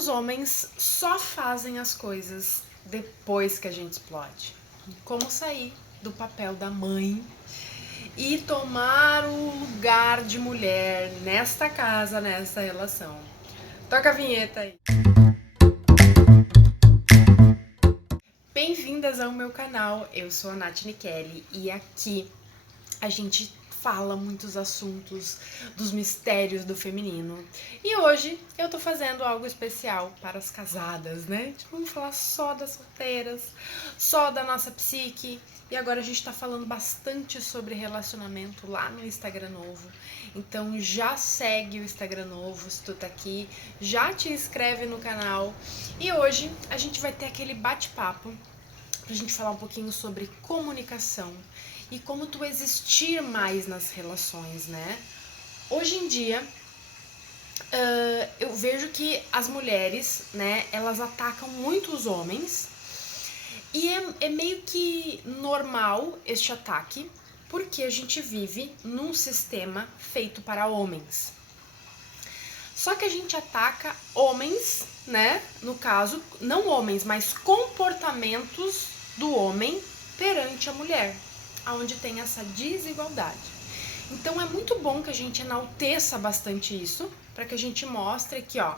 os homens só fazem as coisas depois que a gente explode. Como sair do papel da mãe e tomar o lugar de mulher nesta casa, nesta relação. Toca a vinheta aí. Bem-vindas ao meu canal, eu sou a Nath Nikelli e aqui a gente fala muitos assuntos dos mistérios do feminino. E hoje eu tô fazendo algo especial para as casadas, né? Vamos falar só das solteiras, só da nossa psique. E agora a gente tá falando bastante sobre relacionamento lá no Instagram novo. Então já segue o Instagram novo se tu tá aqui, já te inscreve no canal. E hoje a gente vai ter aquele bate-papo pra gente falar um pouquinho sobre comunicação e como tu existir mais nas relações, né? Hoje em dia, eu vejo que as mulheres, né, elas atacam muito os homens e é meio que normal este ataque, porque a gente vive num sistema feito para homens. Só que a gente ataca homens, né? No caso, não homens, mas comportamentos do homem perante a mulher, onde tem essa desigualdade. Então é muito bom que a gente enalteça bastante isso, para que a gente mostre que, ó,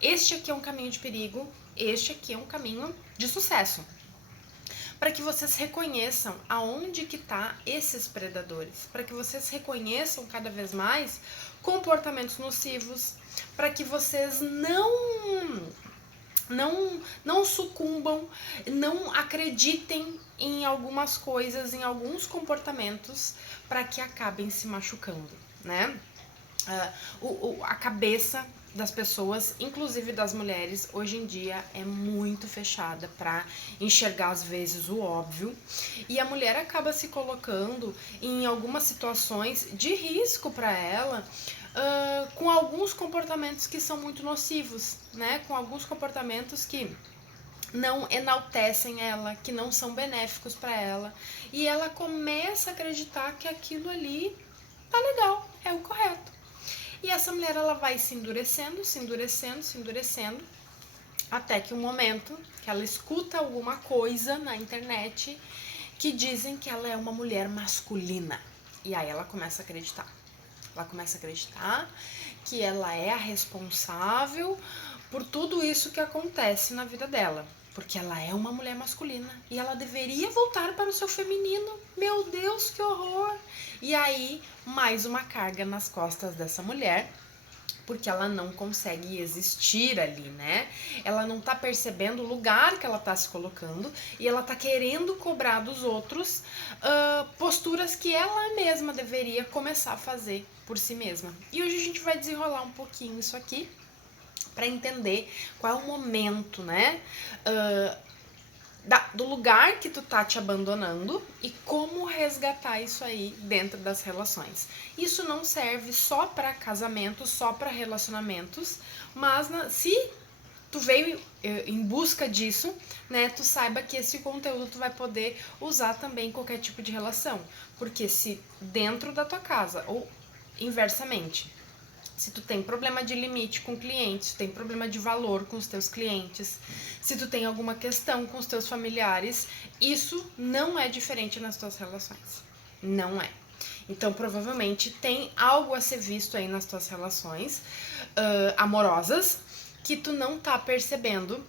este aqui é um caminho de perigo, este aqui é um caminho de sucesso. Para que vocês reconheçam aonde que tá esses predadores, para que vocês reconheçam cada vez mais comportamentos nocivos, para que vocês não sucumbam, não acreditem em algumas coisas, em alguns comportamentos, para que acabem se machucando, né? A cabeça das pessoas, inclusive das mulheres, hoje em dia é muito fechada para enxergar às vezes o óbvio, e a mulher acaba se colocando em algumas situações de risco para ela, com alguns comportamentos que são muito nocivos, né? Com alguns comportamentos que não enaltecem ela, que não são benéficos para ela, e ela começa a acreditar que aquilo ali tá legal, é o correto. E essa mulher, ela vai se endurecendo, até que um momento que ela escuta alguma coisa na internet que dizem que ela é uma mulher masculina. E aí ela começa a acreditar. Ela começa a acreditar que ela é a responsável por tudo isso que acontece na vida dela. Porque ela é uma mulher masculina e ela deveria voltar para o seu feminino. Meu Deus, que horror! E aí, mais uma carga nas costas dessa mulher, porque ela não consegue existir ali, né? Ela não tá percebendo o lugar que ela tá se colocando e ela tá querendo cobrar dos outros posturas que ela mesma deveria começar a fazer por si mesma. E hoje a gente vai desenrolar um pouquinho isso aqui para entender qual é o momento, né? Do lugar que tu tá te abandonando e como resgatar isso aí dentro das relações. Isso não serve só para casamento, só para relacionamentos, mas se tu veio em busca disso, né, tu saiba que esse conteúdo tu vai poder usar também em qualquer tipo de relação, porque se dentro da tua casa ou inversamente, se tu tem problema de limite com clientes, se tu tem problema de valor com os teus clientes, se tu tem alguma questão com os teus familiares, isso não é diferente nas tuas relações. Não é. Então, provavelmente, tem algo a ser visto aí nas tuas relações amorosas que tu não tá percebendo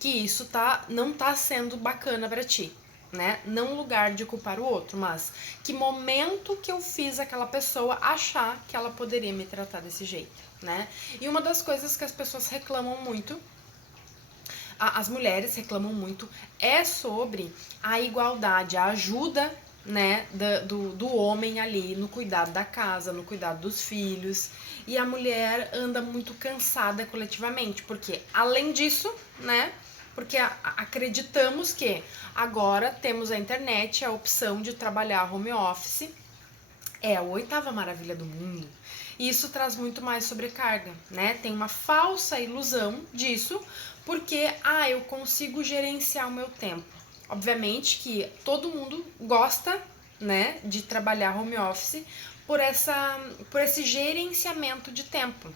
que isso não tá sendo bacana pra ti. Né? Não lugar de culpar o outro, mas que momento que eu fiz aquela pessoa achar que ela poderia me tratar desse jeito, né? E uma das coisas que as pessoas reclamam muito, as mulheres reclamam muito, é sobre a igualdade, a ajuda, né, do homem ali no cuidado da casa, no cuidado dos filhos, e a mulher anda muito cansada coletivamente, porque além disso, né, porque acreditamos que agora temos a internet, a opção de trabalhar home office, é a oitava maravilha do mundo. E isso traz muito mais sobrecarga, né? Tem uma falsa ilusão disso, porque eu consigo gerenciar o meu tempo. Obviamente que todo mundo gosta, né, de trabalhar home office por esse gerenciamento de tempo.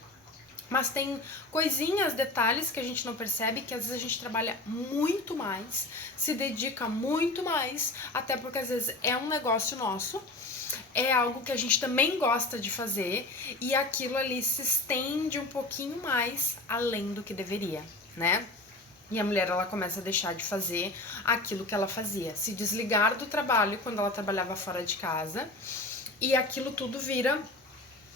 Mas tem coisinhas, detalhes que a gente não percebe, que às vezes a gente trabalha muito mais, se dedica muito mais, até porque às vezes é um negócio nosso, é algo que a gente também gosta de fazer e aquilo ali se estende um pouquinho mais além do que deveria, né? E a mulher, ela começa a deixar de fazer aquilo que ela fazia, se desligar do trabalho quando ela trabalhava fora de casa, e aquilo tudo vira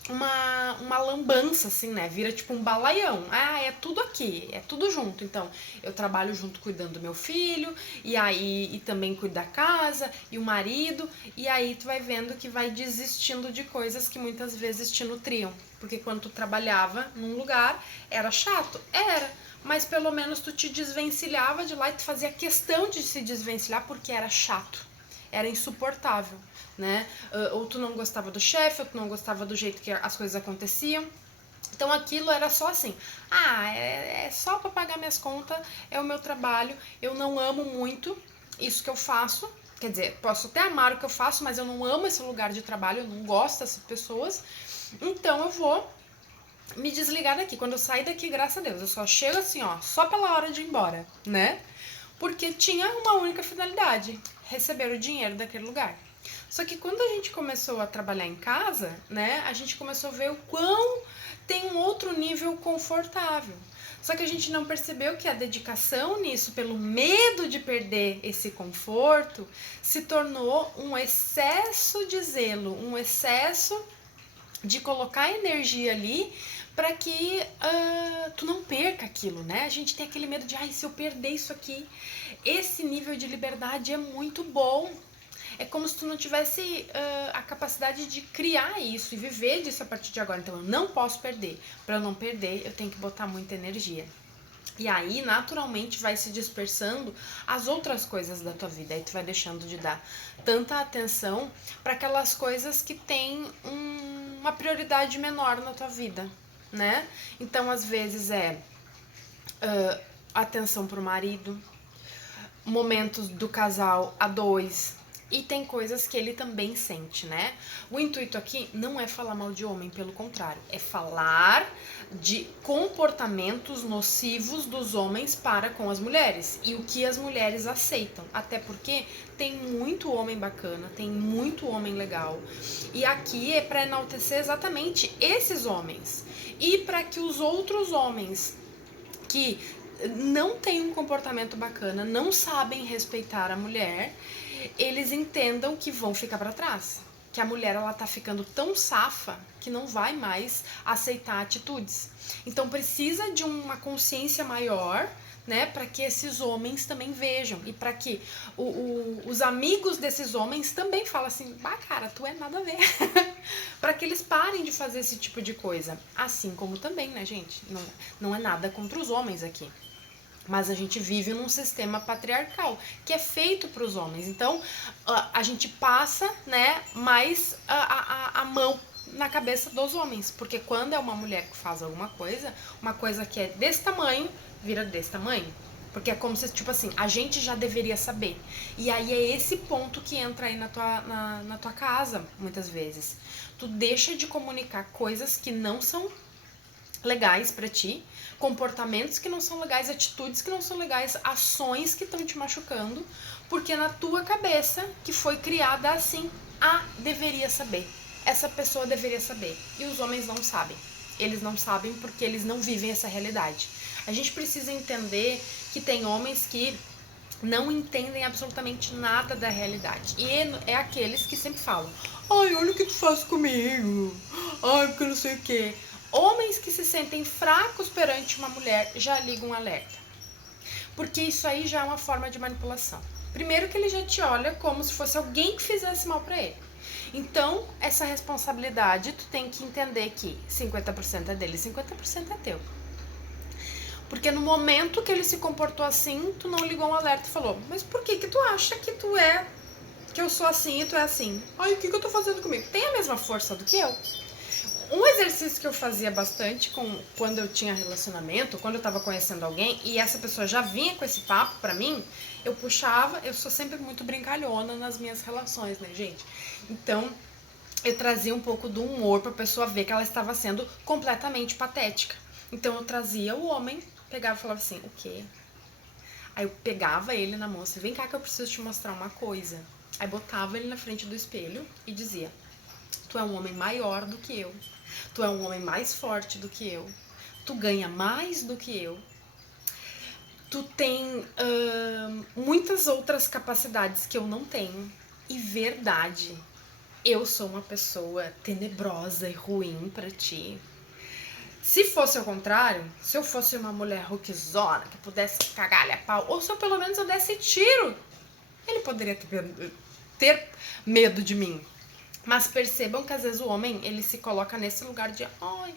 uma lambança, assim, né? Vira tipo um balaião. Ah, é tudo aqui, é tudo junto. Então, eu trabalho junto cuidando do meu filho, e aí e também cuido da casa, e o marido, e aí tu vai vendo que vai desistindo de coisas que muitas vezes te nutriam. Porque quando tu trabalhava num lugar, era chato? Era. Mas pelo menos tu te desvencilhava de lá e tu fazia questão de se desvencilhar porque era chato. Era insuportável, né? Ou tu não gostava do chefe, ou tu não gostava do jeito que as coisas aconteciam. Então aquilo era só assim, é só para pagar minhas contas, é o meu trabalho, eu não amo muito isso que eu faço. Quer dizer, posso até amar o que eu faço, mas eu não amo esse lugar de trabalho, eu não gosto dessas pessoas. Então eu vou me desligar daqui. Quando eu sair daqui, graças a Deus, eu só chego assim, ó, só pela hora de ir embora, né? Porque tinha uma única finalidade, receber o dinheiro daquele lugar. Só que quando a gente começou a trabalhar em casa, né, a gente começou a ver o quão tem um outro nível confortável. Só que a gente não percebeu que a dedicação nisso, pelo medo de perder esse conforto, se tornou um excesso de zelo, um excesso de colocar energia ali para que tu não perca aquilo, né? A gente tem aquele medo de, se eu perder isso aqui. Esse nível de liberdade é muito bom. É como se tu não tivesse a capacidade de criar isso e viver disso a partir de agora. Então eu não posso perder. Para eu não perder, eu tenho que botar muita energia. E aí, naturalmente, vai se dispersando as outras coisas da tua vida. Aí tu vai deixando de dar tanta atenção para aquelas coisas que têm uma prioridade menor na tua vida, né? Então, às vezes atenção pro marido, momentos do casal a dois. E tem coisas que ele também sente, né? O intuito aqui não é falar mal de homem, pelo contrário, é falar de comportamentos nocivos dos homens para com as mulheres e o que as mulheres aceitam. Até porque tem muito homem bacana, tem muito homem legal. E aqui é para enaltecer exatamente esses homens e para que os outros homens que não têm um comportamento bacana, não sabem respeitar a mulher, eles entendam que vão ficar para trás. Que a mulher, ela tá ficando tão safa que não vai mais aceitar atitudes. Então precisa de uma consciência maior, né, para que esses homens também vejam e para que os amigos desses homens também falem assim, cara, tu é nada a ver. Para que eles parem de fazer esse tipo de coisa. Assim como também, né, gente, não é nada contra os homens aqui. Mas a gente vive num sistema patriarcal que é feito para os homens. Então a gente passa, né, mais a mão na cabeça dos homens. Porque quando é uma mulher que faz alguma coisa, uma coisa que é desse tamanho, vira desse tamanho. Porque é como se, tipo assim, a gente já deveria saber. E aí é esse ponto que entra aí na tua casa, muitas vezes. Tu deixa de comunicar coisas que não são legais pra ti, comportamentos que não são legais, atitudes que não são legais, ações que estão te machucando, porque na tua cabeça, que foi criada assim, deveria saber. Essa pessoa deveria saber. E os homens não sabem. Eles não sabem porque eles não vivem essa realidade. A gente precisa entender que tem homens que não entendem absolutamente nada da realidade. E é aqueles que sempre falam, olha o que tu faz comigo, porque não sei o quê. Homens que se sentem fracos perante uma mulher já ligam um alerta. Porque isso aí já é uma forma de manipulação. Primeiro que ele já te olha como se fosse alguém que fizesse mal pra ele. Então, essa responsabilidade, tu tem que entender que 50% é dele e 50% é teu. Porque no momento que ele se comportou assim, tu não ligou um alerta e falou, mas por que tu acha que que eu sou assim e tu é assim? O que eu tô fazendo comigo? Tem a mesma força do que eu? Um exercício que eu fazia bastante quando eu tinha relacionamento, quando eu tava conhecendo alguém e essa pessoa já vinha com esse papo pra mim, eu puxava, eu sou sempre muito brincalhona nas minhas relações, né, gente? Então, eu trazia um pouco do humor pra pessoa ver que ela estava sendo completamente patética. Então eu trazia o homem, pegava e falava assim, o quê? Aí eu pegava ele na mão, assim, vem cá que eu preciso te mostrar uma coisa. Aí botava ele na frente do espelho e dizia, tu é um homem maior do que eu, tu é um homem mais forte do que eu, tu ganha mais do que eu, tu tem muitas outras capacidades que eu não tenho. E verdade, eu sou uma pessoa tenebrosa e ruim pra ti. Se fosse ao contrário, se eu fosse uma mulher roquezona, que pudesse cagar-lhe a pau, ou se eu pelo menos eu desse tiro, ele poderia ter medo de mim. Mas percebam que às vezes o homem, ele se coloca nesse lugar de, ai,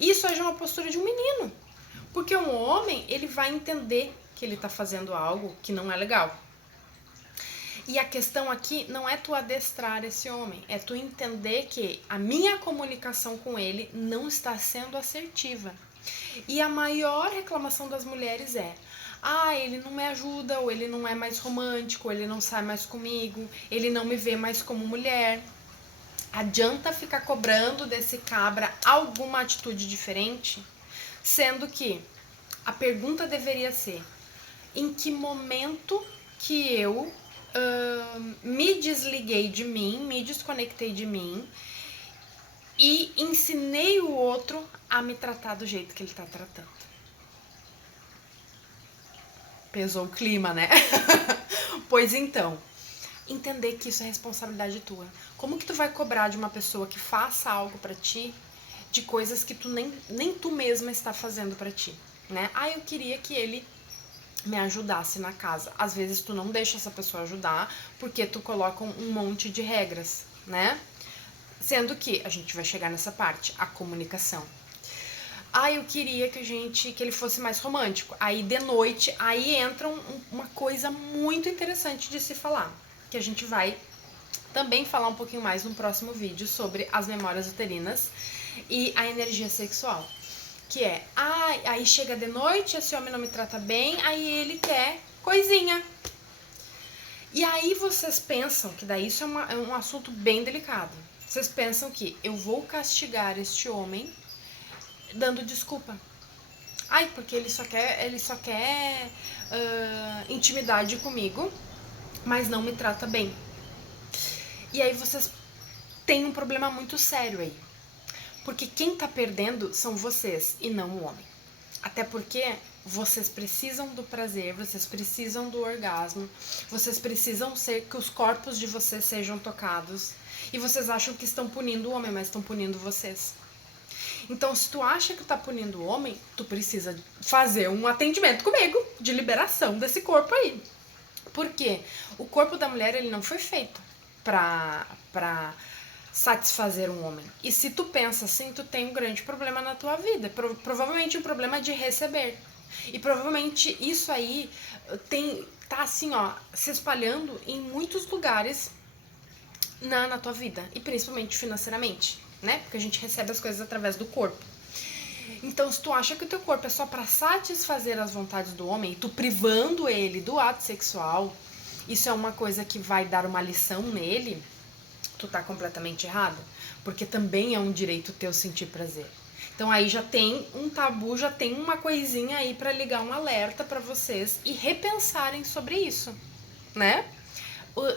isso é uma postura de um menino. Porque um homem, ele vai entender que ele tá fazendo algo que não é legal. E a questão aqui não é tu adestrar esse homem, é tu entender que a minha comunicação com ele não está sendo assertiva. E a maior reclamação das mulheres é, ele não me ajuda, ou ele não é mais romântico, ou ele não sai mais comigo, ele não me vê mais como mulher. Adianta ficar cobrando desse cabra alguma atitude diferente, sendo que a pergunta deveria ser, em que momento que eu me desliguei de mim, me desconectei de mim e ensinei o outro a me tratar do jeito que ele tá tratando. Pesou o clima, né? Pois então, entender que isso é responsabilidade tua. Como que tu vai cobrar de uma pessoa que faça algo pra ti de coisas que tu nem tu mesma está fazendo pra ti, né? Eu queria que ele me ajudasse na casa. Às vezes tu não deixa essa pessoa ajudar porque tu coloca um monte de regras, né? Sendo que a gente vai chegar nessa parte, a comunicação. Eu queria que ele fosse mais romântico. Aí de noite, aí entra uma coisa muito interessante de se falar, que a gente vai também falar um pouquinho mais no próximo vídeo sobre as memórias uterinas e a energia sexual. Que é, aí chega de noite, esse homem não me trata bem, aí ele quer coisinha. E aí vocês pensam que daí isso é um assunto bem delicado. Vocês pensam que eu vou castigar este homem dando desculpa. Porque ele só quer intimidade comigo, mas não me trata bem. E aí vocês têm um problema muito sério aí. Porque quem tá perdendo são vocês e não o homem. Até porque vocês precisam do prazer, vocês precisam do orgasmo, vocês precisam que os corpos de vocês sejam tocados. E vocês acham que estão punindo o homem, mas estão punindo vocês. Então, se tu acha que tá punindo o homem, tu precisa fazer um atendimento comigo de liberação desse corpo aí. Porque o corpo da mulher, ele não foi feito pra satisfazer um homem. E se tu pensa assim, tu tem um grande problema na tua vida. Provavelmente um problema de receber. E provavelmente isso aí tá assim, se espalhando em muitos lugares na tua vida. E principalmente financeiramente, né? Porque a gente recebe as coisas através do corpo. Então, se tu acha que o teu corpo é só pra satisfazer as vontades do homem, e tu privando ele do ato sexual, isso é uma coisa que vai dar uma lição nele, tu tá completamente errado, porque também é um direito teu sentir prazer. Então aí já tem um tabu, já tem uma coisinha aí pra ligar um alerta pra vocês e repensarem sobre isso, né?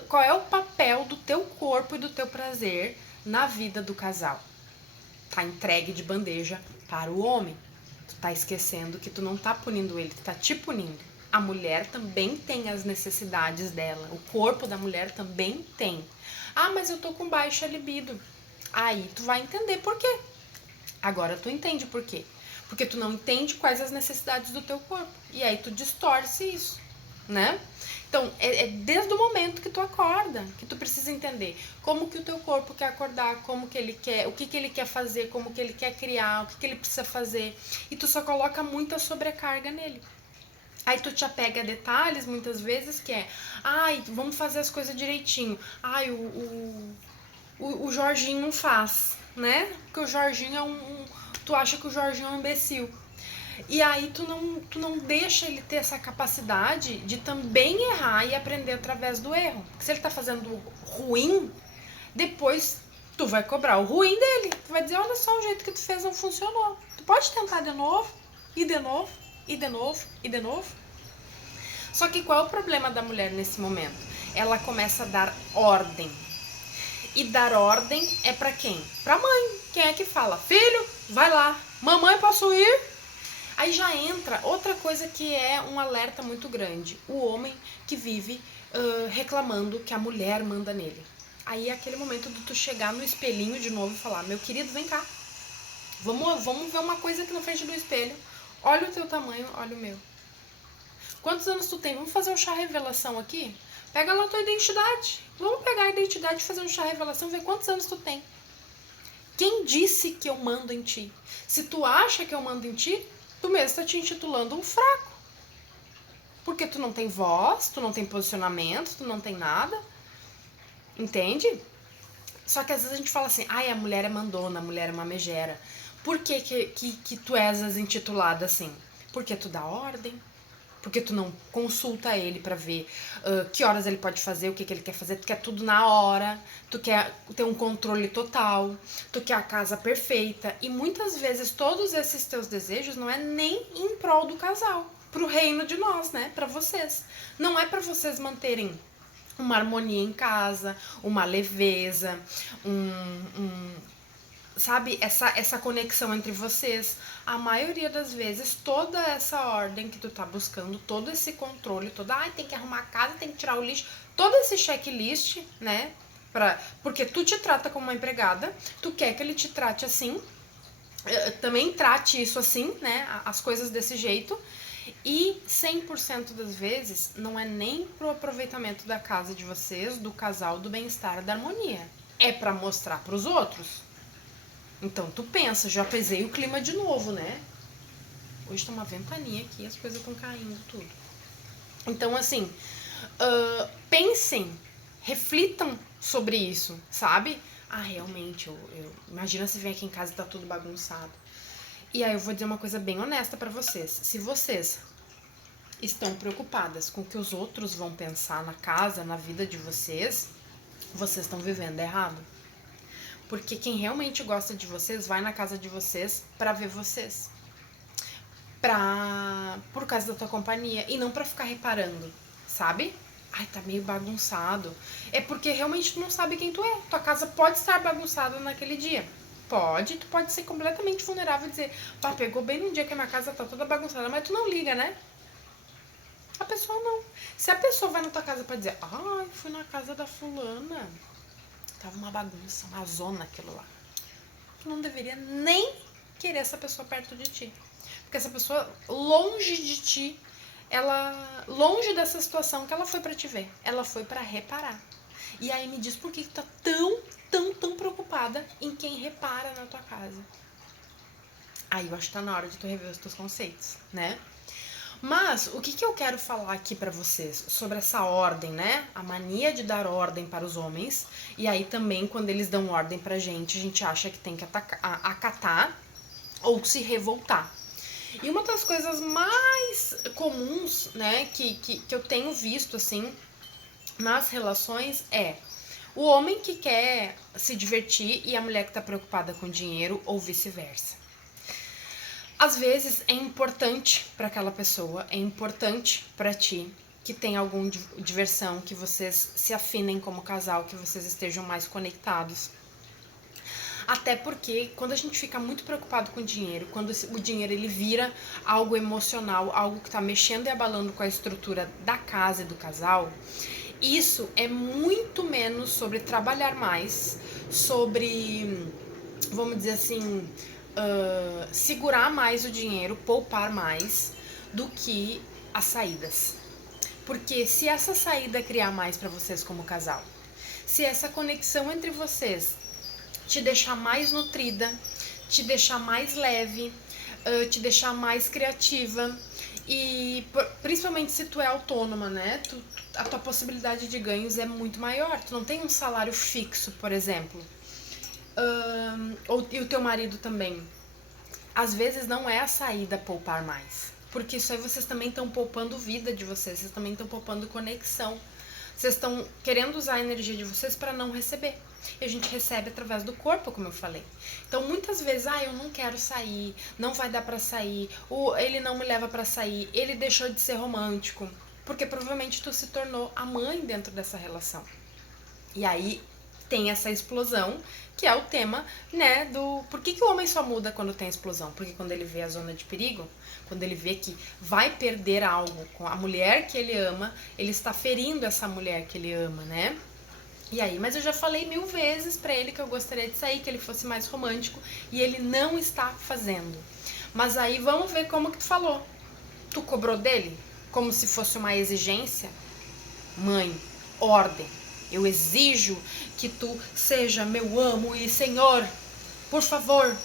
Qual é o papel do teu corpo e do teu prazer na vida do casal? Tá entregue de bandeja para o homem. Tu tá esquecendo que tu não tá punindo ele, tu tá te punindo. A mulher também tem as necessidades dela, o corpo da mulher também tem. Mas eu tô com baixa libido. Aí tu vai entender por quê. Agora tu entende por quê. Porque tu não entende quais as necessidades do teu corpo. E aí tu distorce isso, né? Então, é desde o momento que tu acorda, que tu precisa entender como que o teu corpo quer acordar, como que ele quer, o que ele quer fazer, como que ele quer criar, o que ele precisa fazer. E tu só coloca muita sobrecarga nele. Aí tu te apega a detalhes, muitas vezes, que é, vamos fazer as coisas direitinho. O Jorginho não faz, né? Porque o Jorginho tu acha que o Jorginho é um imbecil. E aí tu não deixa ele ter essa capacidade de também errar e aprender através do erro. Porque se ele tá fazendo ruim, depois tu vai cobrar o ruim dele. Tu vai dizer, olha só, o jeito que tu fez não funcionou. Tu pode tentar de novo, e de novo, e de novo, e de novo. Só que qual é o problema da mulher nesse momento? Ela começa a dar ordem. E dar ordem é pra quem? Pra mãe. Quem é que fala? Filho, vai lá. Mamãe, posso ir? Aí já entra outra coisa que é um alerta muito grande. O homem que vive reclamando que a mulher manda nele. Aí é aquele momento de tu chegar no espelhinho de novo e falar, meu querido, vem cá. Vamos ver uma coisa aqui na frente do espelho. Olha o teu tamanho, olha o meu. Quantos anos tu tem? Vamos fazer um chá revelação aqui? Pega lá a tua identidade. Vamos pegar a identidade e fazer um chá revelação e ver quantos anos tu tem. Quem disse que eu mando em ti? Se tu acha que eu mando em ti, tu mesmo está te intitulando um fraco. Porque tu não tem voz, tu não tem posicionamento, tu não tem nada. Entende? Só que às vezes a gente fala assim, ai, a mulher é mandona, a mulher é uma megera. Por que tu és intitulada assim? Porque tu dá ordem. Porque tu não consulta ele pra ver que horas ele pode fazer, o que ele quer fazer. Tu quer tudo na hora, tu quer ter um controle total, tu quer a casa perfeita. E muitas vezes todos esses teus desejos não é nem em prol do casal, pro reino de nós, né? Pra vocês. Não é pra vocês manterem uma harmonia em casa, uma leveza, sabe, essa conexão entre vocês. A maioria das vezes, toda essa ordem que tu tá buscando, todo esse controle, tem que arrumar a casa, tem que tirar o lixo, todo esse checklist, né, porque tu te trata como uma empregada, tu quer que ele te trate assim, também trate isso assim, né, as coisas desse jeito, e 100% das vezes não é nem pro aproveitamento da casa de vocês, do casal, do bem-estar, da harmonia. É pra mostrar pros outros. Então, tu pensa, já pesei o clima de novo, né? Hoje tá uma ventania aqui, as coisas estão caindo, tudo. Então, assim, pensem, reflitam sobre isso, sabe? Ah, realmente, imagina se vem aqui em casa e tá tudo bagunçado. E aí eu vou dizer uma coisa bem honesta pra vocês. Se vocês estão preocupadas com o que os outros vão pensar na casa, na vida de vocês, vocês estão vivendo errado. Porque quem realmente gosta de vocês vai na casa de vocês pra ver vocês. Por causa da tua companhia. E não pra ficar reparando, sabe? Ai, tá meio bagunçado. É porque realmente tu não sabe quem tu é. Tua casa pode estar bagunçada naquele dia. Tu pode ser completamente vulnerável e dizer, pá, pegou bem num dia que a minha casa tá toda bagunçada, mas tu não liga, né? A pessoa não. Se a pessoa vai na tua casa pra dizer, ai, fui na casa da fulana, tava uma bagunça, uma zona aquilo lá. Tu não deveria nem querer essa pessoa perto de ti. Porque essa pessoa, longe de ti, longe dessa situação que ela foi pra te ver. Ela foi pra reparar. E aí me diz por que tu tá tão preocupada em quem repara na tua casa. Aí eu acho que tá na hora de tu rever os teus conceitos, né? Mas o que eu quero falar aqui pra vocês sobre essa ordem, né? A mania de dar ordem para os homens. E aí também, quando eles dão ordem pra gente, a gente acha que tem que acatar ou se revoltar. E uma das coisas mais comuns, né, que eu tenho visto, assim, nas relações é o homem que quer se divertir e a mulher que tá preocupada com dinheiro ou vice-versa. Às vezes é importante para aquela pessoa, é importante para ti que tenha alguma diversão, que vocês se afinem como casal, que vocês estejam mais conectados. Até porque quando a gente fica muito preocupado com o dinheiro, quando o dinheiro ele vira algo emocional, algo que tá mexendo e abalando com a estrutura da casa e do casal, isso é muito menos sobre trabalhar mais, sobre, vamos dizer assim, segurar mais o dinheiro, poupar mais do que as saídas. Porque se essa saída criar mais para vocês como casal, se essa conexão entre vocês te deixar mais nutrida, te deixar mais leve, te deixar mais criativa e principalmente se tu é autônoma, né? A tua possibilidade de ganhos é muito maior. Tu não tem um salário fixo, por exemplo. E o teu marido também. Às vezes não é a saída poupar mais. Porque isso aí vocês também estão poupando vida de vocês também estão poupando conexão. Vocês estão querendo usar a energia de vocês para não receber. E a gente recebe através do corpo, como eu falei. Então, muitas vezes, eu não quero sair, não vai dar pra sair, ou ele não me leva pra sair, ele deixou de ser romântico, porque provavelmente tu se tornou a mãe dentro dessa relação. E aí tem essa explosão, que é o tema, né, do... Por que o homem só muda quando tem explosão? Porque quando ele vê a zona de perigo, quando ele vê que vai perder algo com a mulher que ele ama, ele está ferindo essa mulher que ele ama, né? E aí, mas eu já falei 1000 vezes pra ele que eu gostaria de sair, que ele fosse mais romântico, e ele não está fazendo. Mas aí vamos ver como que tu falou. Tu cobrou dele como se fosse uma exigência? Mãe, ordem. Eu exijo que tu seja meu amo e senhor. Por favor,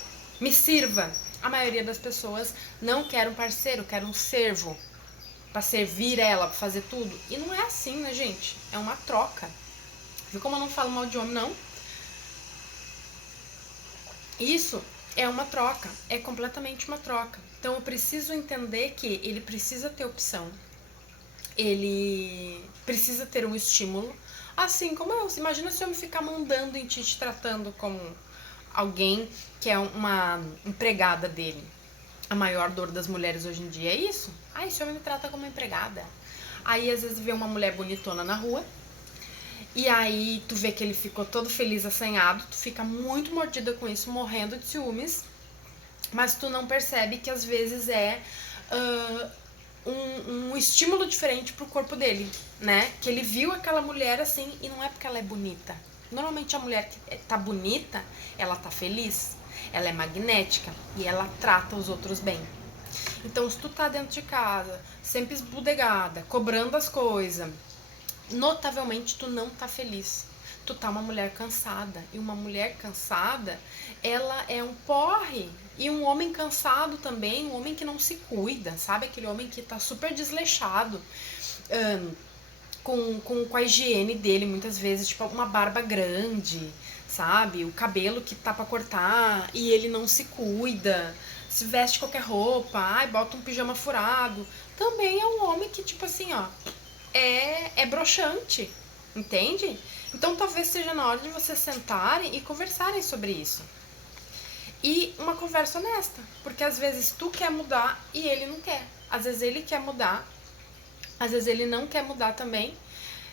me sirva. A maioria das pessoas não quer um parceiro, quer um servo pra servir ela, pra fazer tudo. E não é assim, né, gente? É uma troca. Viu como eu não falo mal de homem, não? Isso é uma troca, é completamente uma troca. Então eu preciso entender que ele precisa ter opção, ele precisa ter um estímulo, assim como eu. Imagina se eu me ficar mandando em ti, te tratando como alguém que é uma empregada dele. A maior dor das mulheres hoje em dia é isso. Esse homem me trata como empregada. Aí às vezes vê uma mulher bonitona na rua, e aí tu vê que ele ficou todo feliz, assanhado, tu fica muito mordida com isso, morrendo de ciúmes, mas tu não percebe que às vezes é um estímulo diferente pro corpo dele, né? Que ele viu aquela mulher assim, e não é porque ela é bonita. Normalmente a mulher que tá bonita, ela tá feliz, ela é magnética e ela trata os outros bem. Então se tu tá dentro de casa, sempre esbudegada, cobrando as coisas, notavelmente tu não tá feliz. Tu tá uma mulher cansada. E uma mulher cansada, ela é um porre. E um homem cansado também, um homem que não se cuida, sabe? Aquele homem que tá super desleixado, com a higiene dele, muitas vezes, tipo, uma barba grande, sabe? O cabelo que tá pra cortar e ele não se cuida, se veste qualquer roupa, bota um pijama furado. Também é um homem que, tipo assim, é broxante, entende? Então talvez seja na hora de vocês sentarem e conversarem sobre isso. E uma conversa honesta, porque às vezes tu quer mudar e ele não quer. Às vezes ele quer mudar, às vezes ele não quer mudar também,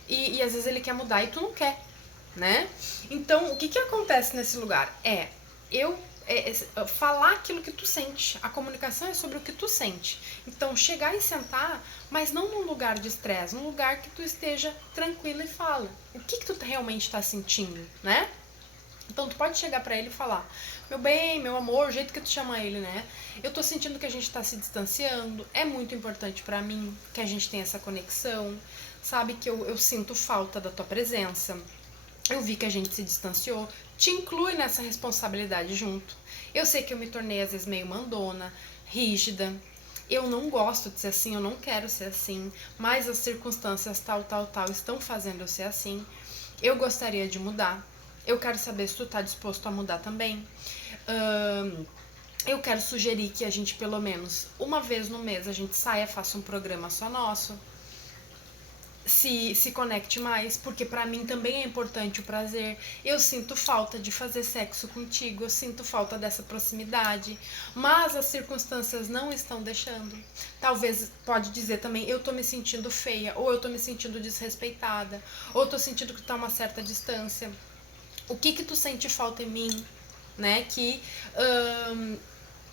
e às vezes ele quer mudar e tu não quer, né? Então o que acontece nesse lugar? Eu falar aquilo que tu sente. A comunicação é sobre o que tu sente. Então, chegar e sentar, mas não num lugar de estresse, num lugar que tu esteja tranquila e fala. O que tu realmente tá sentindo, né? Então, tu pode chegar pra ele e falar: meu bem, meu amor, o jeito que tu chama ele, né? Eu tô sentindo que a gente tá se distanciando. É muito importante pra mim que a gente tenha essa conexão. Sabe que eu sinto falta da tua presença. Eu vi que a gente se distanciou, te inclui nessa responsabilidade junto. Eu sei que eu me tornei às vezes meio mandona, rígida. Eu não gosto de ser assim, eu não quero ser assim, mas as circunstâncias tal estão fazendo eu ser assim. Eu gostaria de mudar. Eu quero saber se tu tá disposto a mudar também. Eu quero sugerir que a gente, pelo menos uma vez no mês, a gente saia, faça um programa só nosso. Se conecte mais, porque pra mim também é importante o prazer. Eu sinto falta de fazer sexo contigo, eu sinto falta dessa proximidade, mas as circunstâncias não estão deixando. Talvez pode dizer também: eu tô me sentindo feia, ou eu tô me sentindo desrespeitada, ou eu tô sentindo que tá uma certa distância. O que tu sente falta em mim, né? Que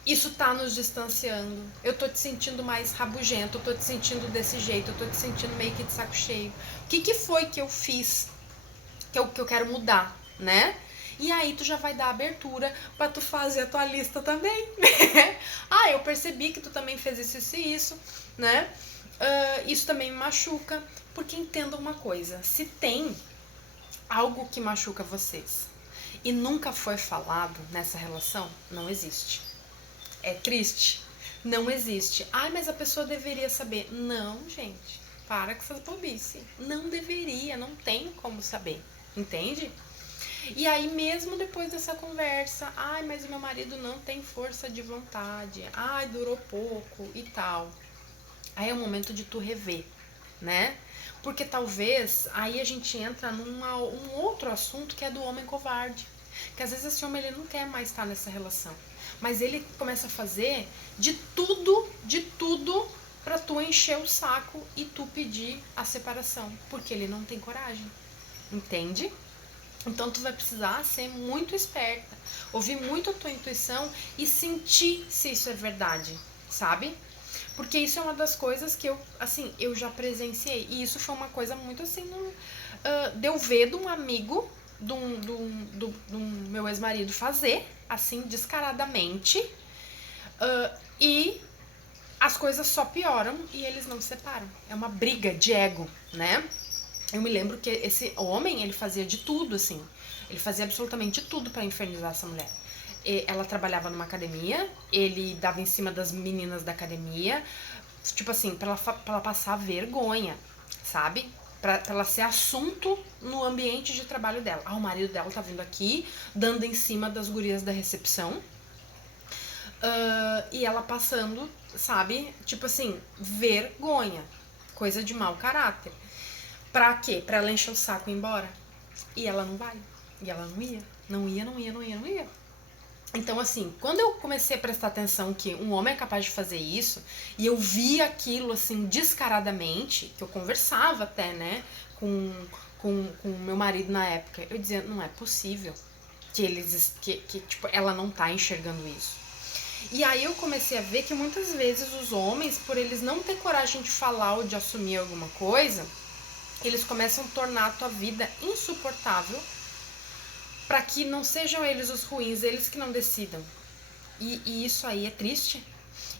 isso tá nos distanciando. Eu tô te sentindo mais rabugento, eu tô te sentindo desse jeito, eu tô te sentindo meio que de saco cheio. O que foi que eu fiz que eu quero mudar, né? E aí tu já vai dar abertura pra tu fazer a tua lista também, né? Eu percebi que tu também fez isso e isso, né? Isso também me machuca, porque entenda uma coisa: se tem algo que machuca vocês e nunca foi falado nessa relação, não existe. É triste? Não existe. Mas a pessoa deveria saber. Não, gente. Para com essas bobices. Não deveria, não tem como saber. Entende? E aí, mesmo depois dessa conversa: mas o meu marido não tem força de vontade. Durou pouco e tal. Aí é o momento de tu rever. né? Porque talvez aí a gente entra um outro assunto que é do homem covarde. Que às vezes esse homem ele não quer mais estar nessa relação. Mas ele começa a fazer de tudo pra tu encher o saco e tu pedir a separação. Porque ele não tem coragem. Entende? Então tu vai precisar ser muito esperta, ouvir muito a tua intuição e sentir se isso é verdade, sabe? Porque isso é uma das coisas que eu já presenciei. E isso foi uma coisa muito assim, de eu ver de um amigo do meu ex-marido fazer, assim, descaradamente. E as coisas só pioram e eles não se separam. É uma briga de ego, né? Eu me lembro que esse homem, ele fazia de tudo, assim. Ele fazia absolutamente tudo pra infernizar essa mulher. Ela trabalhava numa academia, ele dava em cima das meninas da academia, tipo assim, pra ela passar vergonha, sabe? Pra ela ser assunto no ambiente de trabalho dela. Ah, o marido dela tá vindo aqui, dando em cima das gurias da recepção. E ela passando, sabe? Tipo assim, vergonha. Coisa de mau caráter. Pra quê? Pra ela encher o saco e ir embora. E ela não vai. E ela não ia. Não ia, não ia, não ia, não ia. Então, assim, quando eu comecei a prestar atenção que um homem é capaz de fazer isso, e eu vi aquilo, assim, descaradamente, que eu conversava até, né, com meu marido na época, eu dizia, não é possível que tipo, ela não tá enxergando isso. E aí eu comecei a ver que muitas vezes os homens, por eles não ter coragem de falar ou de assumir alguma coisa, eles começam a tornar a tua vida insuportável para que não sejam eles os ruins, eles que não decidam. E isso aí é triste.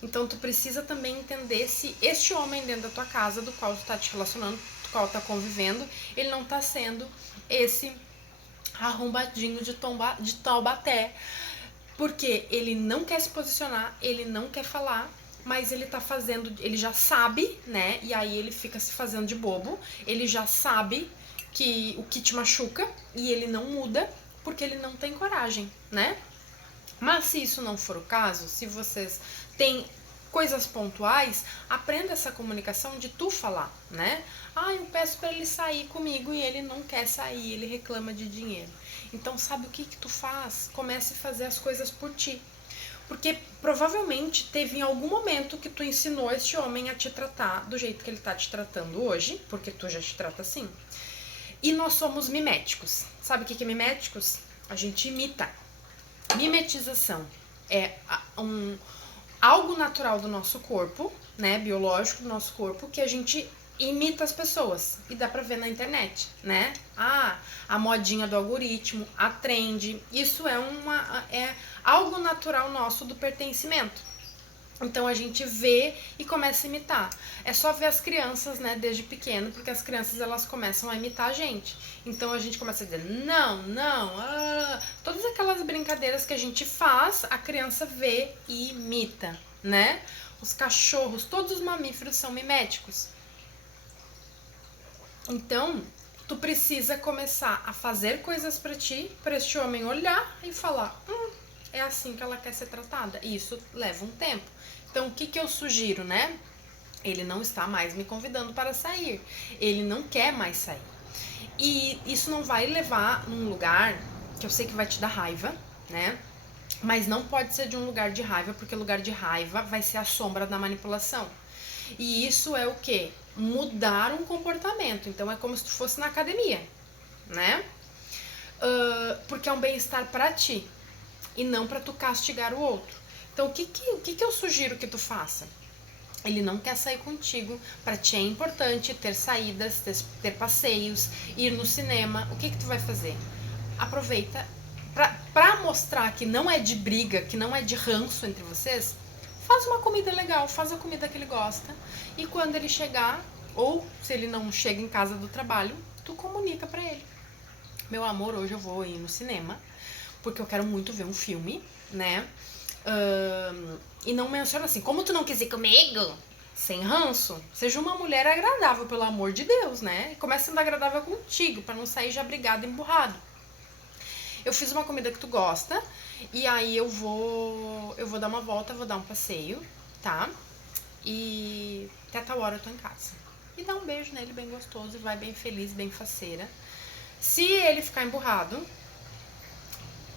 Então tu precisa também entender se este homem dentro da tua casa, do qual tu tá te relacionando, do qual tu tá convivendo, ele não tá sendo esse arrombadinho de Taubaté. Porque ele não quer se posicionar, ele não quer falar, mas ele tá fazendo, ele já sabe, né? E aí ele fica se fazendo de bobo, ele já sabe que o que te machuca e ele não muda porque ele não tem coragem, né? Mas se isso não for o caso, se vocês têm coisas pontuais, aprenda essa comunicação de tu falar, né? Ah, eu peço para ele sair comigo e ele não quer sair, ele reclama de dinheiro. Então, sabe o que tu faz? Comece a fazer as coisas por ti. Porque provavelmente teve em algum momento que tu ensinou este homem a te tratar do jeito que ele tá te tratando hoje, porque tu já te trata assim. E nós somos miméticos. Sabe o que é miméticos? A gente imita. Mimetização é algo natural do nosso corpo, né, biológico do nosso corpo, que a gente imita as pessoas. E dá pra ver na internet, né? Ah, a modinha do algoritmo, a trend, isso é algo natural nosso do pertencimento. Então a gente vê e começa a imitar. É só ver as crianças, né, desde pequeno, porque as crianças elas começam a imitar a gente. Então a gente começa a dizer não, não, todas aquelas brincadeiras que a gente faz, a criança vê e imita, né? Os cachorros, todos os mamíferos são miméticos. Então, tu precisa começar a fazer coisas pra ti, pra este homem olhar e falar, é assim que ela quer ser tratada. E isso leva um tempo. Então, o que eu sugiro, né? Ele não está mais me convidando para sair. Ele não quer mais sair. E isso não vai levar num lugar que eu sei que vai te dar raiva, né? Mas não pode ser de um lugar de raiva, porque lugar de raiva vai ser a sombra da manipulação. E isso é o quê? Mudar um comportamento. Então é como se tu fosse na academia, né? Porque é um bem-estar pra ti e não pra tu castigar o outro. Então o que eu sugiro que tu faça? Ele não quer sair contigo, pra ti é importante ter saídas, ter passeios, ir no cinema. O que tu vai fazer? Aproveita pra mostrar que não é de briga, que não é de ranço entre vocês. Faz uma comida legal, faz a comida que ele gosta. E quando ele chegar, ou se ele não chega em casa do trabalho, tu comunica pra ele. Meu amor, hoje eu vou ir no cinema, porque eu quero muito ver um filme, né? E não menciona assim, como tu não quis ir comigo? Sem ranço, seja uma mulher agradável, pelo amor de Deus, né? Comece sendo agradável contigo, pra não sair já brigado, emburrado. Eu fiz uma comida que tu gosta, e aí eu vou dar uma volta, vou dar um passeio, tá? E até tal hora eu tô em casa. e dá um beijo nele bem gostoso e vai bem feliz, bem faceira. Se ele ficar emburrado,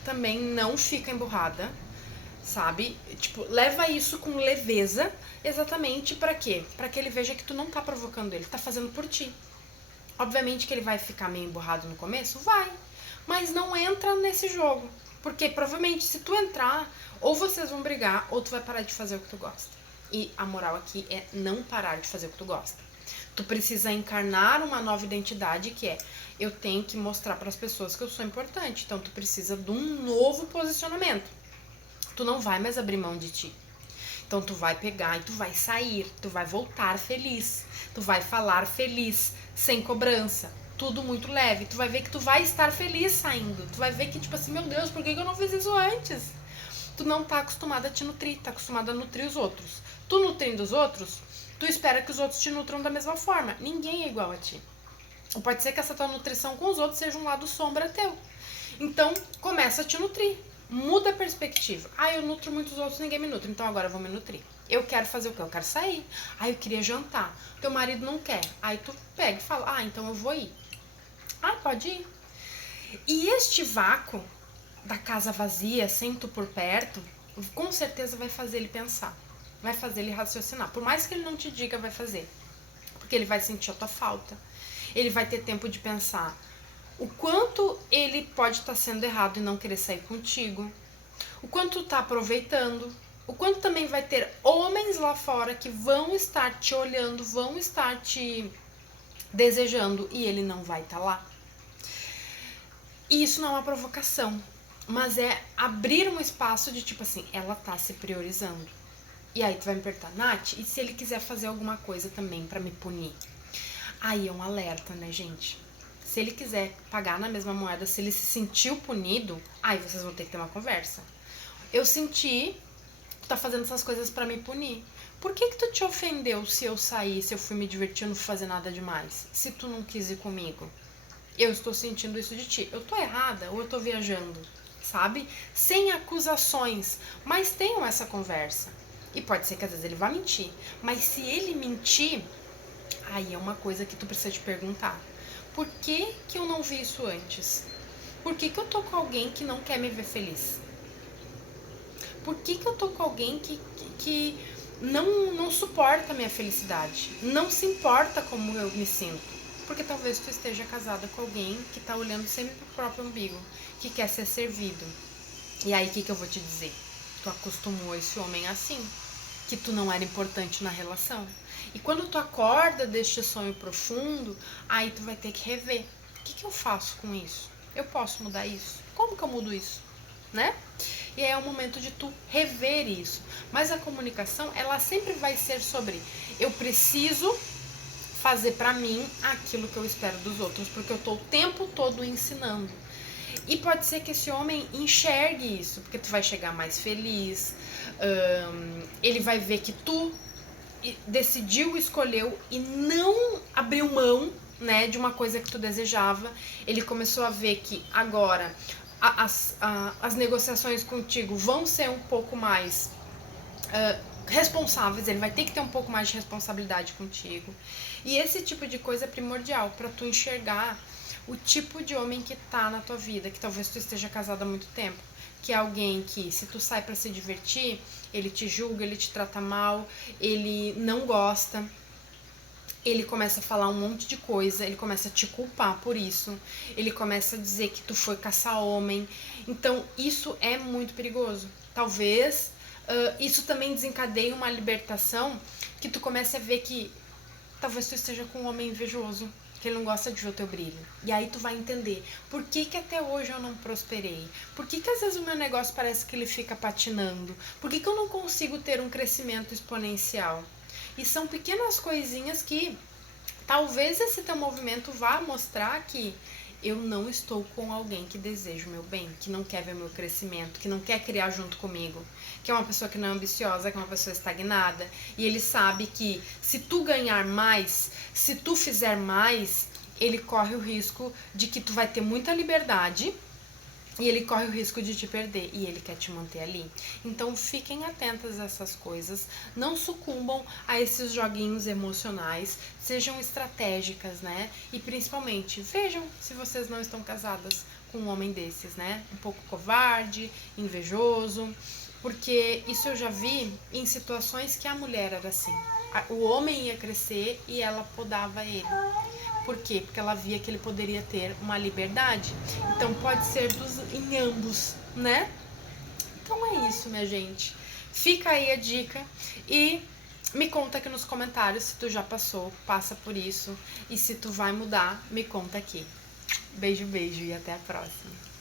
também não fica emburrada, sabe? Tipo, leva isso com leveza, exatamente pra quê? Pra que ele veja que tu não tá provocando ele, tá fazendo por ti. Obviamente que ele vai ficar meio emburrado no começo? Vai. Mas não entra nesse jogo. Porque provavelmente se tu entrar, ou vocês vão brigar, ou tu vai parar de fazer o que tu gosta. E a moral aqui é não parar de fazer o que tu gosta. Tu precisa encarnar uma nova identidade que é, eu tenho que mostrar para as pessoas que eu sou importante. Então tu precisa de um novo posicionamento. Tu não vai mais abrir mão de ti. Então tu vai pegar e tu vai sair, tu vai voltar feliz, tu vai falar feliz, sem cobrança, tudo muito leve. Tu vai ver que tu vai estar feliz saindo, tu vai ver que tipo assim, meu Deus, por que eu não fiz isso antes? Tu não tá acostumada a te nutrir, tá acostumada a nutrir os outros. Tu nutrindo os outros, tu espera que os outros te nutram da mesma forma. Ninguém é igual a ti. Ou pode ser que essa tua nutrição com os outros seja um lado sombra teu. Então, começa a te nutrir. Muda a perspectiva. Ah, eu nutro muitos outros, ninguém me nutre, então agora eu vou me nutrir. Eu quero fazer o quê? Eu quero sair. Ah, eu queria jantar. Teu marido não quer. Aí tu pega e fala, ah, então eu vou ir. Ah, pode ir. E este vácuo da casa vazia, sem tu por perto, com certeza vai fazer ele pensar. Vai fazer ele raciocinar. Por mais que ele não te diga, vai fazer. Porque ele vai sentir a tua falta. Ele vai ter tempo de pensar o quanto ele pode estar sendo errado e não querer sair contigo, o quanto tu tá aproveitando, o quanto também vai ter homens lá fora que vão estar te olhando, vão estar te desejando e ele não vai estar lá. E isso não é uma provocação, mas é abrir um espaço de tipo assim, ela tá se priorizando. E aí tu vai me perguntar, Nath, e se ele quiser fazer alguma coisa também pra me punir? Aí é um alerta, né, gente? Se ele quiser pagar na mesma moeda, se ele se sentiu punido, aí vocês vão ter que ter uma conversa. Eu senti, tu tá fazendo essas coisas pra me punir. Por que tu te ofendeu se eu sair, se eu fui me divertir, não fui fazer nada demais? Se tu não quis ir comigo? Eu estou sentindo isso de ti. Eu tô errada ou eu tô viajando? Sabe? Sem acusações, mas tenham essa conversa. E pode ser que às vezes ele vá mentir. Mas se ele mentir, aí é uma coisa que tu precisa te perguntar. Por que eu não vi isso antes? Por que eu tô com alguém que não quer me ver feliz? Por que eu tô com alguém que não suporta a minha felicidade? Não se importa como eu me sinto? Porque talvez tu esteja casada com alguém que tá olhando sempre pro próprio umbigo, que quer ser servido. E aí, o que eu vou te dizer? Tu acostumou esse homem assim, que tu não era importante na relação. E quando tu acorda deste sonho profundo, aí tu vai ter que rever. O que eu faço com isso? Eu posso mudar isso? Como que eu mudo isso? Né? E aí é o momento de tu rever isso. Mas a comunicação, ela sempre vai ser sobre eu preciso fazer pra mim aquilo que eu espero dos outros, porque eu tô o tempo todo ensinando. E pode ser que esse homem enxergue isso, porque tu vai chegar mais feliz, ele vai ver que tu decidiu, escolheu e não abriu mão, né, de uma coisa que tu desejava. Ele começou a ver que agora as negociações contigo vão ser um pouco mais responsáveis, ele vai ter que ter um pouco mais de responsabilidade contigo. E esse tipo de coisa é primordial para tu enxergar o tipo de homem que tá na tua vida, que talvez tu esteja casada há muito tempo, que é alguém que, se tu sai pra se divertir, ele te julga, ele te trata mal, ele não gosta, ele começa a falar um monte de coisa, ele começa a te culpar por isso, ele começa a dizer que tu foi caçar homem. Então, isso é muito perigoso. Talvez isso também desencadeie uma libertação, que tu comece a ver que talvez tu esteja com um homem invejoso, que ele não gosta de ver o teu brilho. E aí tu vai entender por que até hoje eu não prosperei. Por que às vezes o meu negócio parece que ele fica patinando. Por que eu não consigo ter um crescimento exponencial. E são pequenas coisinhas que talvez esse teu movimento vá mostrar que eu não estou com alguém que deseja o meu bem, que não quer ver o meu crescimento, que não quer criar junto comigo, que é uma pessoa que não é ambiciosa, que é uma pessoa estagnada, e ele sabe que se tu ganhar mais, se tu fizer mais, ele corre o risco de que tu vai ter muita liberdade E ele corre o risco de te perder e ele quer te manter ali. Então fiquem atentas a essas coisas, não sucumbam a esses joguinhos emocionais, sejam estratégicas, né? E principalmente, vejam se vocês não estão casadas com um homem desses, né? Um pouco covarde, invejoso, porque isso eu já vi em situações que a mulher era assim. O homem ia crescer e ela podava ele. Por quê? Porque ela via que ele poderia ter uma liberdade. Então pode ser em ambos, né? Então é isso, minha gente. Fica aí a dica e me conta aqui nos comentários se tu já passou, passa por isso e se tu vai mudar, me conta aqui. Beijo, beijo e até a próxima.